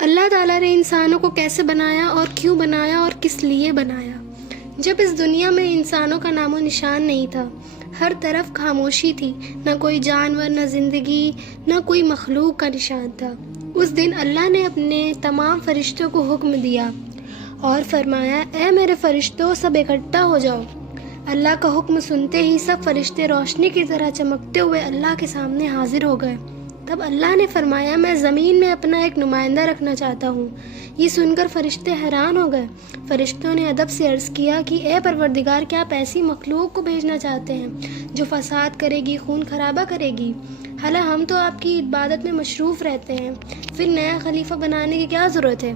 اللہ تعالیٰ نے انسانوں کو کیسے بنایا اور کیوں بنایا اور کس لیے بنایا؟ جب اس دنیا میں انسانوں کا نام و نشان نہیں تھا، ہر طرف خاموشی تھی، نہ کوئی جانور، نہ زندگی، نہ کوئی مخلوق کا نشان تھا، اس دن اللہ نے اپنے تمام فرشتوں کو حکم دیا اور فرمایا، اے میرے فرشتوں، سب اکٹھا ہو جاؤ۔ اللہ کا حکم سنتے ہی سب فرشتے روشنی کی طرح چمکتے ہوئے اللہ کے سامنے حاضر ہو گئے۔ تب اللہ نے فرمایا، میں زمین میں اپنا ایک نمائندہ رکھنا چاہتا ہوں۔ یہ سن کر فرشتے حیران ہو گئے۔ فرشتوں نے ادب سے عرض کیا کہ اے پروردگار، کیا آپ ایسی مخلوق کو بھیجنا چاہتے ہیں جو فساد کرے گی، خون خرابہ کرے گی؟ حالانکہ ہم تو آپ کی عبادت میں مصروف رہتے ہیں، پھر نیا خلیفہ بنانے کی کیا ضرورت ہے؟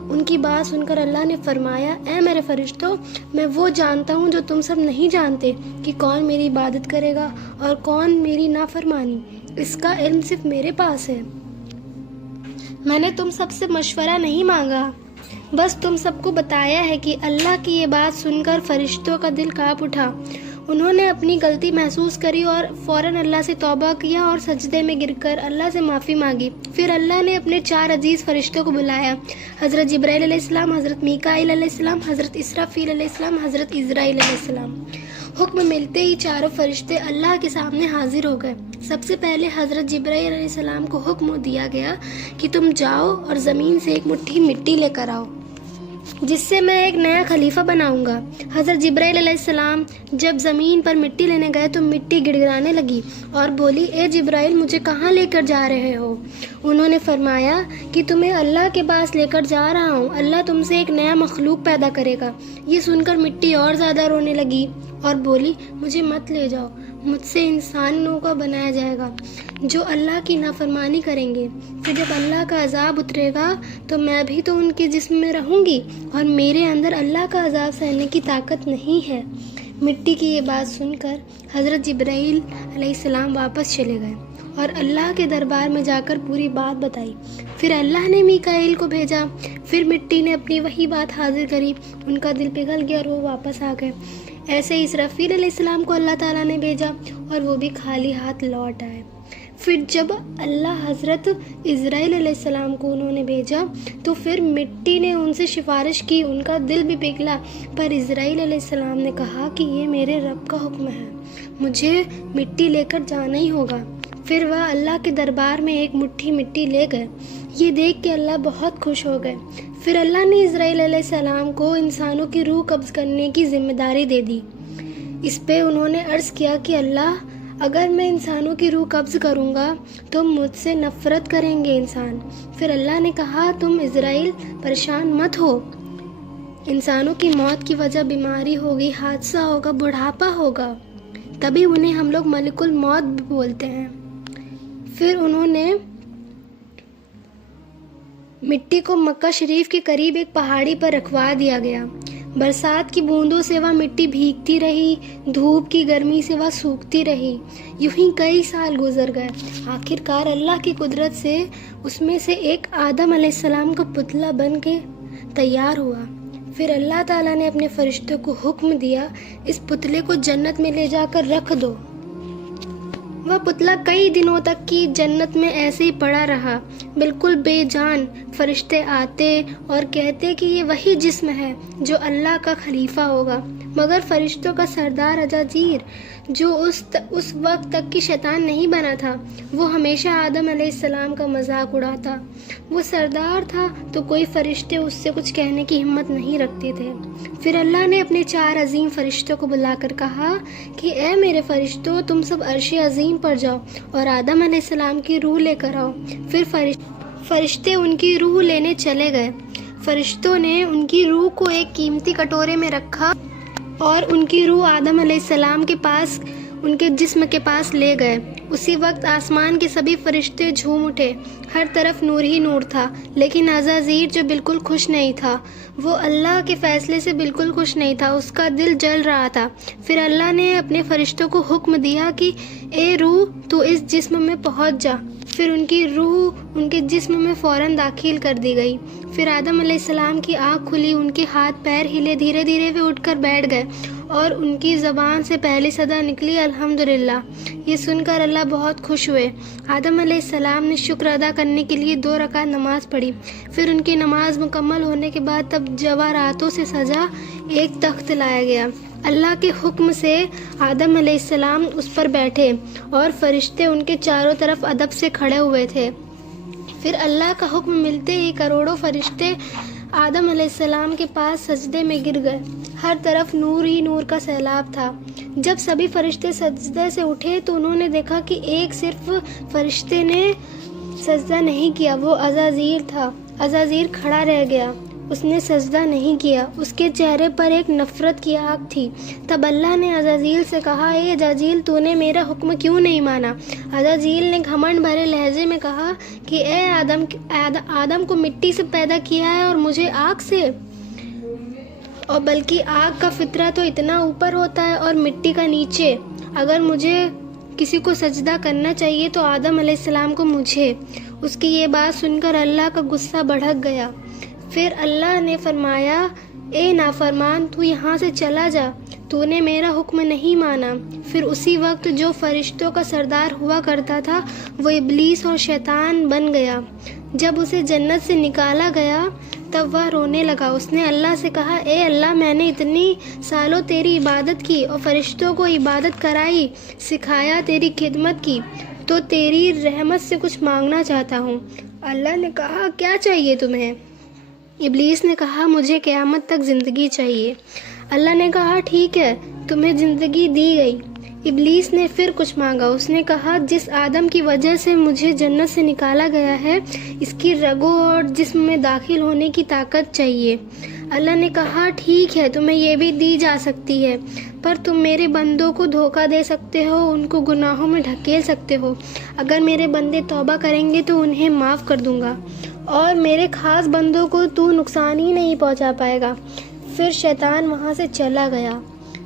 ان کی بات سن کر اللہ نے فرمایا، اے میرے فرشتوں، میں وہ جانتا ہوں جو تم سب نہیں جانتے، کہ کون میری عبادت کرے گا اور کون میری نافرمانی۔ اس کا علم صرف میرے پاس ہے۔ میں نے تم سب سے مشورہ نہیں مانگا، بس تم سب کو بتایا ہے کہ اللہ کی یہ بات سن کر فرشتوں کا دل کانپ اٹھا۔ انہوں نے اپنی غلطی محسوس کری اور فوراً اللہ سے توبہ کیا اور سجدے میں گر کر اللہ سے معافی مانگی۔ پھر اللہ نے اپنے 4 عزیز فرشتوں کو بلایا، حضرت جبرائیل علیہ السلام، حضرت میکائیل علیہ السلام، حضرت اسرافیل علیہ السلام، حضرت عزرائیل علیہ السلام۔ حکم ملتے ہی چاروں فرشتے اللہ کے سامنے حاضر ہو گئے۔ سب سے پہلے حضرت جبرائیل علیہ السلام کو حکم دیا گیا کہ تم جاؤ اور زمین سے ایک مٹھی مٹی لے کر آؤ، جس سے میں ایک نیا خلیفہ بناؤں گا۔ حضرت جبرائیل علیہ السلام جب زمین پر مٹی لینے گئے تو مٹی گڑگڑانے لگی اور بولی، اے جبرائیل، مجھے کہاں لے کر جا رہے ہو؟ انہوں نے فرمایا کہ تمہیں اللہ کے پاس لے کر جا رہا ہوں، اللہ تم سے ایک نیا مخلوق پیدا کرے گا۔ یہ سن کر مٹی اور زیادہ رونے لگی اور بولی، مجھے مت لے جاؤ، مجھ سے انسانوں کا بنایا جائے گا جو اللہ کی نافرمانی کریں گے۔ پھر جب اللہ کا عذاب اترے گا تو میں بھی تو ان کے جسم میں رہوں گی اور میرے اندر اللہ کا عذاب سہنے کی طاقت نہیں ہے۔ مٹی کی یہ بات سن کر حضرت جبرائیل علیہ السلام واپس چلے گئے اور اللہ کے دربار میں جا کر پوری بات بتائی۔ پھر اللہ نے میکائیل کو بھیجا، پھر مٹی نے اپنی وہی بات حاضر کری، ان کا دل پگھل گیا اور وہ واپس آ گئے۔ ایسے ہی اسرافیل علیہ السلام کو اللہ تعالیٰ نے بھیجا اور وہ بھی خالی ہاتھ لوٹ آئے۔ پھر جب اللہ حضرت عزرائیل علیہ السلام کو انہوں نے بھیجا تو پھر مٹی نے ان سے سفارش کی، ان کا دل بھی پگھلا، پر عزرائیل علیہ السلام نے کہا کہ یہ میرے رب کا حکم ہے، مجھے مٹی لے کر جانا ہی ہوگا۔ پھر وہ اللہ کے دربار میں ایک مٹھی مٹی لے گئے۔ یہ دیکھ کے اللہ بہت خوش ہو گئے۔ پھر اللہ نے عزرائیل علیہ السلام کو انسانوں کی روح قبض کرنے کی ذمہ داری دے دی۔ اس پہ انہوں نے عرض کیا کہ اللہ، اگر میں انسانوں کی روح قبض کروں گا تو مجھ سے نفرت کریں گے انسان۔ پھر اللہ نے کہا، تم عزرائیل پریشان مت ہو، انسانوں کی موت کی وجہ بیماری ہوگی، حادثہ ہوگا، بڑھاپا ہوگا، تبھی انہیں ہم لوگ ملک الموت بھی بولتے ہیں۔ پھر انہوں نے مٹی کو مکہ شریف کے قریب ایک پہاڑی پر رکھوا دیا گیا۔ برسات کی بوندوں سے وہ مٹی بھیگتی رہی، دھوپ کی گرمی سے وہ سوکھتی رہی۔ یوں ہی کئی سال گزر گئے۔ آخر کار اللہ کی قدرت سے اس میں سے ایک آدم علیہ السلام کا پتلا بن کے تیار ہوا۔ پھر اللہ تعالیٰ نے اپنے فرشتوں کو حکم دیا، اس پتلے کو جنت میں لے جا کر رکھ دو۔ وہ پتلا کئی دنوں تک کی جنت میں ایسے ہی پڑا رہا، بالکل بے جان۔ فرشتے آتے اور کہتے کہ یہ وہی جسم ہے جو اللہ کا خلیفہ ہوگا، مگر فرشتوں کا سردار اجاجیر، جو اس وقت تک کی شیطان نہیں بنا تھا، وہ ہمیشہ آدم علیہ السلام کا مذاق اڑاتا۔ وہ سردار تھا تو کوئی فرشتے اس سے کچھ کہنے کی ہمت نہیں رکھتے تھے۔ پھر اللہ نے اپنے 4 عظیم فرشتوں کو بلا کر کہا کہ اے میرے فرشتوں، تم سب عرش عظیم پر جاؤ اور آدم علیہ السلام کی روح لے کر آؤ۔ پھر فرشتے ان کی روح لینے چلے گئے۔ فرشتوں نے ان کی روح کو ایک قیمتی کٹورے میں رکھا اور ان کی روح آدم علیہ السلام کے پاس، ان کے جسم کے پاس لے گئے۔ اسی وقت آسمان کے سبھی فرشتے جھوم اٹھے، ہر طرف نور ہی نور تھا، لیکن عزازیل جو بالکل خوش نہیں تھا، وہ اللہ کے فیصلے سے بالکل خوش نہیں تھا، اس کا دل جل رہا تھا۔ پھر اللہ نے اپنے فرشتوں کو حکم دیا کہ اے روح، تو اس جسم میں پہنچ جا۔ پھر ان کی روح ان کے جسم میں فوراً داخل کر دی گئی۔ پھر آدم علیہ السلام کی آنکھ کھلی، ان کے ہاتھ پیر ہلے، دھیرے دھیرے وہ اٹھ کر بیٹھ گئے اور ان کی زبان سے پہلی صدا نکلی الحمدللہ۔ یہ سن کر اللہ بہت خوش ہوئے۔ آدم علیہ السلام نے شکر ادا کرنے کے لیے 2 رکعت نماز پڑھی۔ پھر ان کی نماز مکمل ہونے کے بعد تب جواہراتوں سے سجا ایک تخت لایا گیا۔ اللہ کے حکم سے آدم علیہ السلام اس پر بیٹھے اور فرشتے ان کے چاروں طرف ادب سے کھڑے ہوئے تھے۔ پھر اللہ کا حکم ملتے ہی کروڑوں فرشتے آدم علیہ السلام کے پاس سجدے میں گر گئے۔ ہر طرف نور ہی نور کا سیلاب تھا۔ جب سبھی فرشتے سجدے سے اٹھے تو انہوں نے دیکھا کہ ایک صرف فرشتے نے سجدہ نہیں کیا، وہ عزازیل تھا۔ عزازیل کھڑا رہ گیا، اس نے سجدہ نہیں کیا، اس کے چہرے پر ایک نفرت کی آگ تھی۔ تب اللہ نے عزازیل سے کہا، اے عزازیل، تو نے میرا حکم کیوں نہیں مانا؟ عزازیل نے گھمنڈ بھرے لہجے میں کہا کہ اے آدم کو مٹی سے پیدا کیا ہے اور مجھے آگ سے، اور بلکہ آگ کا فطرہ تو اتنا اوپر ہوتا ہے اور مٹی کا نیچے۔ اگر مجھے کسی کو سجدہ کرنا چاہیے تو آدم علیہ السلام کو مجھے۔ اس کی یہ بات سن کر اللہ کا غصہ بھڑک گیا۔ پھر اللہ نے فرمایا، اے نافرمان، تو یہاں سے چلا جا، تو نے میرا حکم نہیں مانا۔ پھر اسی وقت جو فرشتوں کا سردار ہوا کرتا تھا وہ ابلیس اور شیطان بن گیا۔ جب اسے جنت سے نکالا گیا تب وہ رونے لگا۔ اس نے اللہ سے کہا، اے اللہ، میں نے اتنی سالوں تیری عبادت کی اور فرشتوں کو عبادت کرائی، سکھایا، تیری خدمت کی، تو تیری رحمت سے کچھ مانگنا چاہتا ہوں۔ اللہ نے کہا، کیا چاہیے تمہیں؟ ابلیس نے کہا، مجھے قیامت تک زندگی چاہیے۔ اللہ نے کہا، ٹھیک ہے، تمہیں زندگی دی گئی۔ ابلیس نے پھر کچھ مانگا۔ اس نے کہا، جس آدم کی وجہ سے مجھے جنت سے نکالا گیا ہے، اس کی رگوں اور جسم میں داخل ہونے کی طاقت چاہیے۔ اللہ نے کہا، ٹھیک ہے، تمہیں یہ بھی دی جا سکتی ہے، پر تم میرے بندوں کو دھوکہ دے سکتے ہو، ان کو گناہوں میں ڈھکیل سکتے ہو۔ اگر میرے بندے توبہ کریں گے تو انہیں معاف کر دوں گا، اور میرے خاص بندوں کو تو نقصان ہی نہیں پہنچا پائے گا۔ پھر شیطان وہاں سے چلا گیا۔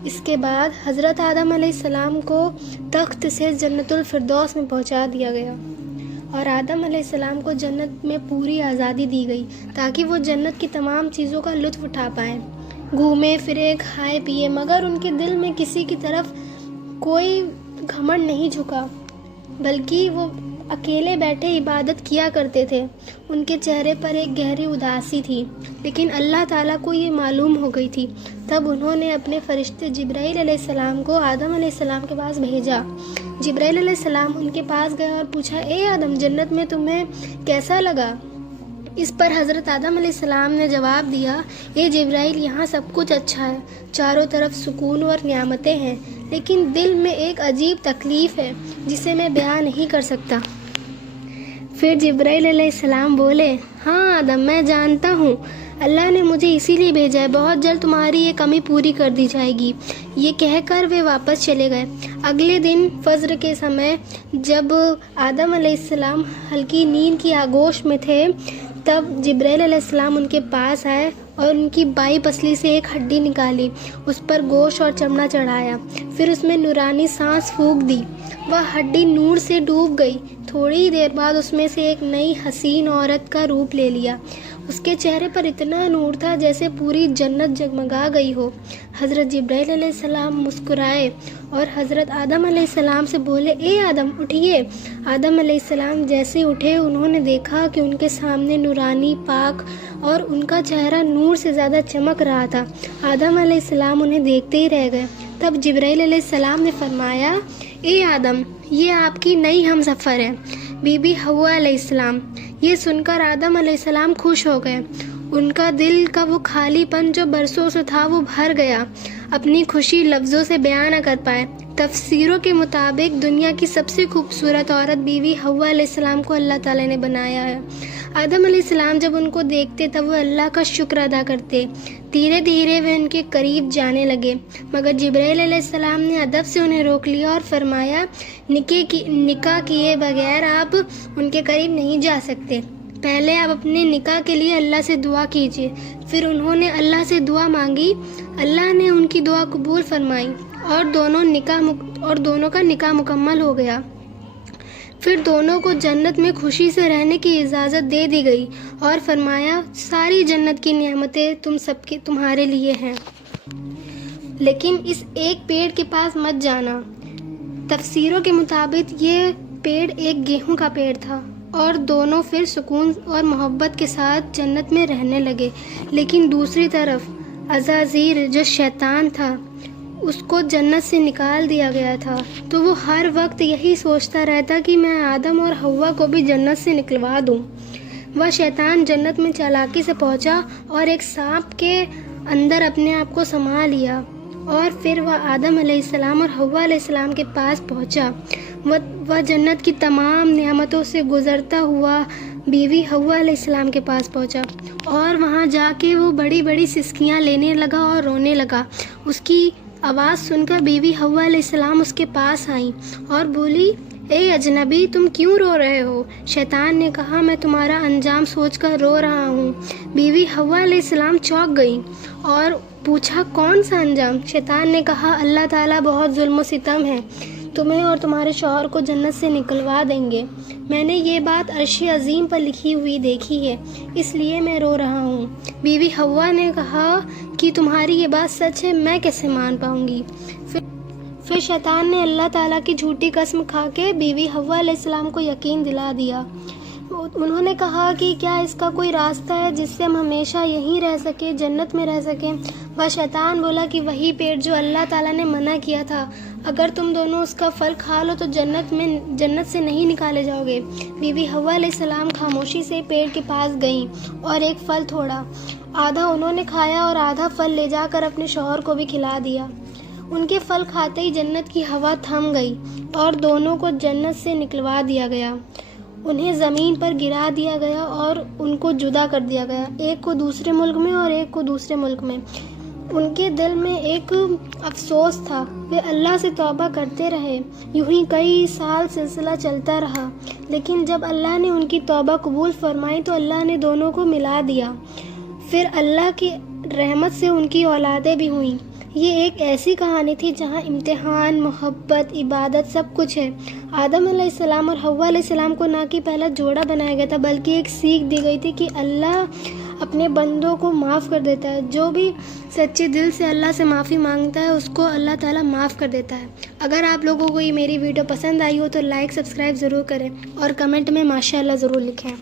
اس کے بعد حضرت آدم علیہ السلام کو تخت سے جنت الفردوس میں پہنچا دیا گیا، اور آدم علیہ السلام کو جنت میں پوری آزادی دی گئی تاکہ وہ جنت کی تمام چیزوں کا لطف اٹھا پائیں، گھومے پھرے، کھائے پیے، مگر ان کے دل میں کسی کی طرف کوئی گھمنڈ نہیں جھکا، بلکہ وہ اکیلے بیٹھے عبادت کیا کرتے تھے۔ ان کے چہرے پر ایک گہری اداسی تھی، لیکن اللہ تعالیٰ کو یہ معلوم ہو گئی تھی۔ تب انہوں نے اپنے فرشتے جبرائیل علیہ السلام کو آدم علیہ السلام کے پاس بھیجا۔ جبرائیل علیہ السلام ان کے پاس گیا اور پوچھا، اے آدم، جنت میں تمہیں کیسا لگا؟ اس پر حضرت آدم علیہ السلام نے جواب دیا، اے جبرائیل، یہاں سب کچھ اچھا ہے، چاروں طرف سکون اور نعمتیں ہیں، لیکن دل میں ایک عجیب تکلیف ہے جسے میں بیان نہیں کر سکتا۔ پھر جبرائیل علیہ السلام بولے، ہاں آدم، میں جانتا ہوں، اللہ نے مجھے اسی لیے بھیجا ہے، بہت جلد تمہاری یہ کمی پوری کر دی جائے گی۔ یہ کہہ کر وہ واپس چلے گئے۔ اگلے دن فجر کے سمے جب آدم علیہ السلام ہلکی نیند کی آغوش میں تھے، تب جبرائیل علیہ السلام ان کے پاس آئے اور ان کی بائیں پسلی سے ایک ہڈی نکالی، اس پر گوشت اور چمڑا چڑھایا، پھر اس میں نورانی سانس پھونک دی، وہ ہڈی نور سے ڈوب گئی۔ تھوڑی دیر بعد اس میں سے ایک نئی حسین عورت کا روپ لے لیا۔ اس کے چہرے پر اتنا نور تھا جیسے پوری جنت جگمگا گئی ہو۔ حضرت جبرائیل علیہ السلام مسکرائے اور حضرت آدم علیہ السلام سے بولے، اے آدم، اٹھیے۔ آدم علیہ السلام جیسے اٹھے، انہوں نے دیکھا کہ ان کے سامنے نورانی پاک اور ان کا چہرہ نور سے زیادہ چمک رہا تھا۔ آدم علیہ السلام انہیں دیکھتے ہی رہ گئے۔ تب جبرائیل علیہ السلام نے فرمایا، اے آدم، یہ آپ کی نئی ہم سفر ہے، بی بی حوا علیہ السلام۔ یہ سن کر آدم علیہ السلام خوش ہو گئے۔ ان کا دل کا وہ خالی پن جو برسوں سے تھا وہ بھر گیا۔ اپنی خوشی لفظوں سے بیان نہ کر پائے۔ تفسیروں کے مطابق دنیا کی سب سے خوبصورت عورت بیوی حوا علیہ السلام کو اللہ تعالیٰ نے بنایا ہے۔ آدم علیہ السلام جب ان کو دیکھتے تب وہ اللہ کا شکر ادا کرتے۔ دھیرے دھیرے وہ ان کے قریب جانے لگے، مگر جبرائیل علیہ السلام نے ادب سے انہیں روک لیا اور فرمایا، نکاح کیے بغیر آپ ان کے قریب نہیں جا سکتے، پہلے آپ اپنے نکاح کے لیے اللہ سے دعا کیجیے۔ پھر انہوں نے اللہ سے دعا مانگی، اللہ نے ان کی دعا قبول فرمائی اور دونوں کا نکاح مکمل ہو گیا۔ پھر دونوں کو جنت میں خوشی سے رہنے کی اجازت دے دی گئی اور فرمایا، ساری جنت کی نعمتیں تمہارے لیے ہیں۔ لیکن اس ایک پیڑ کے پاس مت جانا۔ تفسیروں کے مطابق یہ پیڑ ایک گیہوں کا پیڑ تھا اور دونوں پھر سکون اور محبت کے ساتھ جنت میں رہنے لگے۔ لیکن دوسری طرف عزازیل جو شیطان تھا اس کو جنت سے نکال دیا گیا تھا، تو وہ ہر وقت یہی سوچتا رہتا کہ میں آدم اور حوا کو بھی جنت سے نکلوا دوں۔ وہ شیطان جنت میں چالاکی سے پہنچا اور ایک سانپ کے اندر اپنے آپ کو سما لیا، اور پھر وہ آدم علیہ السلام اور حوا علیہ السلام کے پاس پہنچا۔ وہ جنت کی تمام نعمتوں سے گزرتا ہوا بیوی حوا علیہ السلام کے پاس پہنچا، اور وہاں جا کے وہ بڑی بڑی سسکیاں لینے لگا اور رونے لگا۔ اس کی آواز سن کر بیوی حوا علیہ السلام اس کے پاس آئیں اور بولی، اے اجنبی، تم کیوں رو رہے ہو؟ شیطان نے کہا، میں تمہارا انجام سوچ کر رو رہا ہوں۔ بیوی حوا علیہ السلام چونک گئی اور پوچھا، کون سا انجام؟ شیطان نے کہا، اللہ تعالیٰ بہت ظلم و ستم ہے، تمہیں اور تمہارے شوہر کو جنت سے نکلوا دیں گے۔ میں نے یہ بات عرش عظیم پر لکھی ہوئی دیکھی ہے، اس لیے میں رو رہا ہوں۔ بیوی حوا نے کہا کہ تمہاری یہ بات سچ ہے، میں کیسے مان پاؤں گی؟ پھر شیطان نے اللہ تعالیٰ کی جھوٹی قسم کھا کے بیوی حوا علیہ السلام کو یقین دلا دیا۔ انہوں نے کہا کہ کیا اس کا کوئی راستہ ہے جس سے ہم ہمیشہ یہیں رہ سکیں، جنت میں رہ سکیں؟ وہ شیطان بولا کہ وہی پیڑ جو اللہ تعالیٰ نے منع کیا تھا، اگر تم دونوں اس کا پھل کھا لو تو جنت سے نہیں نکالے جاؤ گے۔ بیوی حوا علیہ السلام خاموشی سے پیڑ کے پاس گئیں اور ایک پھل توڑا۔ آدھا انہوں نے کھایا اور آدھا پھل لے جا کر اپنے شوہر کو بھی کھلا دیا۔ ان کے پھل کھاتے ہی جنت کی ہوا تھم گئی اور دونوں کو جنت سے نکلوا دیا گیا۔ انہیں زمین پر گرا دیا گیا اور ان کو جدا کر دیا گیا، ایک کو دوسرے ملک میں اور ایک کو دوسرے ملک میں۔ ان کے دل میں ایک افسوس تھا، وہ اللہ سے توبہ کرتے رہے۔ یوں ہی کئی سال سلسلہ چلتا رہا، لیکن جب اللہ نے ان کی توبہ قبول فرمائی تو اللہ نے دونوں کو ملا دیا۔ پھر اللہ کی رحمت سے ان کی اولادیں بھی ہوئیں۔ یہ ایک ایسی کہانی تھی جہاں امتحان، محبت، عبادت سب کچھ ہے۔ آدم علیہ السلام اور حوا علیہ السلام کو نہ کہ پہلا جوڑا بنایا گیا تھا، بلکہ ایک سیکھ دی گئی تھی کہ اللہ اپنے بندوں کو معاف کر دیتا ہے۔ جو بھی سچے دل سے اللہ سے معافی مانگتا ہے اس کو اللہ تعالیٰ معاف کر دیتا ہے۔ اگر آپ لوگوں کو یہ میری ویڈیو پسند آئی ہو تو لائک، سبسکرائب ضرور کریں اور کمنٹ میں ماشاءاللہ ضرور لکھیں۔